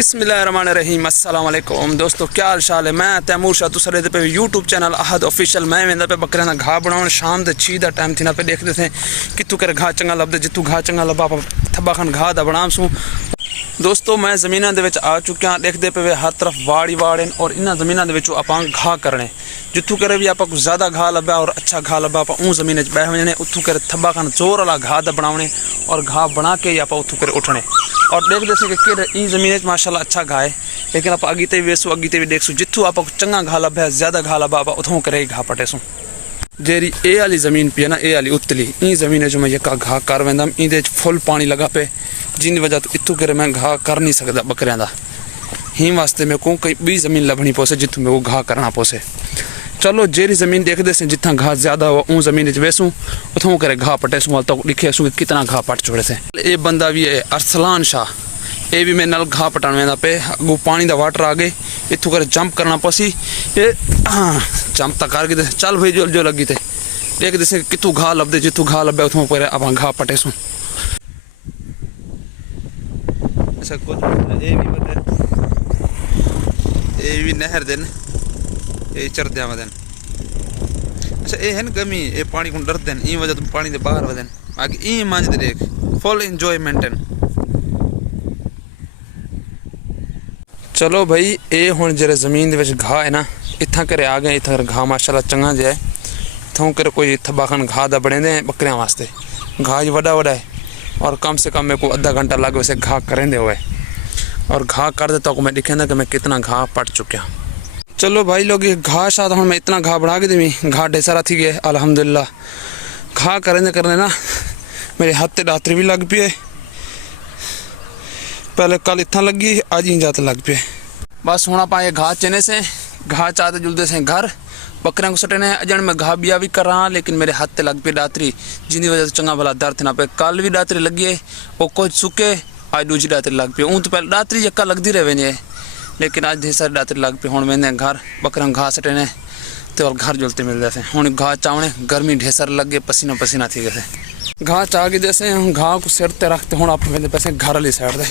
बिस्मिल्लाहिर्रहमानिर्रहीम अस्सलाम वालेकुम दोस्तों, क्या हाल चाल है। मैं तैमूर शाह तुसरे पे यूट्यूब चैनल अहद ऑफिशियल मैं वेंदा पे बकरे ना घा बनाउण शाम दे 6 दा टाइम थी ना पे देखते थे कितू कर घा चंगा लभदा जितू घा चंगा लभा आप थब्बा खन घा दा बनाम सूं। दोस्तों मैं ज़मीनां दे विच आ चुकिया, देखते पे हर तरफ वाड़ ही वाड़ हैं और इन्हां ज़मीनां दे विचों आपां घा करने जितू करे भी आपां कुछ ज़्यादा घा लभा और अच्छा घा लभा आपां उन ज़मीन च बह वजने उतू करे थब्बा खन जोर वाला घा दा बनावणे और घा बना के ही आपां उतू करे उठने और देखते से कि ज़मीन माशाल्लाह अच्छा घा है। लेकिन आप अगीते भी वेसू अगीते भी देखसूँ जितू आप चंगा घा लभा ज़्यादा घा लभा आप उतों करे ही घा पटेसूँ। जेरी ए वाली ज़मीन पी है ना, ए वाली उतली ई ज़मीन जो मैं यका घा कर वेंदम इंदे फुल पानी लगा पे जिन वजह तो इतू करे मैं घा कर नहीं सकता बकरियां दा ही वास्ते मैं को कई बी ज़मीन लभनी पोसे जितू मैं वो घा करना पोसे। चलो जेरी ज़मीन देखते से जितना घा ज़्यादा हो उन ज़मीन वेसूँ उतों करे घा पटेसूँ वाल तो लिखे सूँ कितना घा पट छोड़े से। ये बंदा भी है अरसलान शाह, ये भी मेरे नाल घा पटाने वेंदा पे अगू पानी दा वाटर आ गए इतू करे जंप करना पसी ये जंप तक कर गए चल भाई जो जो लगी थे देखते से कितू घा लभदे जितू घा लभे उतों पर आप घा पटेसूँ। अच्छा कुछ ये भी बता ये भी नहर दिन ये चरद्या वदन अच्छा ये है न कमी ये पानी को डर देन ई वजह तुम पानी दे बाहर वदन आगे ई मांझ दे देख फुल एंजॉयमेंट। चलो भाई ये हुण जेरे ज़मीन दे विच घा है ना इत्थां करे आ गए इत्थां घा माशाल्लाह चंगा जिहा है इत्थों करे कोई थब्बा खन घा दा बने दे बकरियां वास्ते घा जी वड्डा वड्डा है और कम से कम मेरे को आधा घंटा लग वैसे घा करेंदे हुए और घा कर देता को मैं दिखेंदा कि मैं कितना घा पट चुकिया। चलो भाई लोग ये घा शायद हम मैं इतना घा बढ़ा के देवी घा ढेसारा थी गए अल्हम्दुलिल्लाह। घा करने करने ना मेरे हाथ ते दातरी भी लग पिए, पहले कल इतना लगी आज ही जाते लग पे। बस होना पाए घा चने से घा चाहते जुलते से घर बकरियां को सटने अजन मैं घा बिया भी कर रहा लेकिन मेरे हाथ ते लग पे दातरी जिंदी वजह से चंगा भला दर्द ना पे। कल भी दातरी लगी है वो कुछ सूखे आज दूसरी दातरी लग पे ऊँ तो पहले दातरी यक्का लगती रहे ने लेकिन आज ढेर सारी दातरी लग पे हूँ मैंने घर बकरियां घा सटने तो और घर जुलते मिल जाते हूँ घा चावने गर्मी ढेर सारे लग गए पसीना पसीना थी गए घा चाह के जैसे घा को सिरते रखते हूँ आप मेरे पैसे घर वाली साइड दे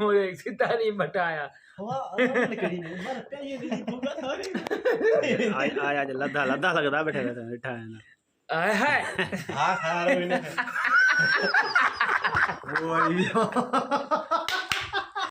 मुझे एक सितारी बटाया आज लद्दा लद्दा लगदा बैठा बैठा है ना आए हाय हां खा रहे हो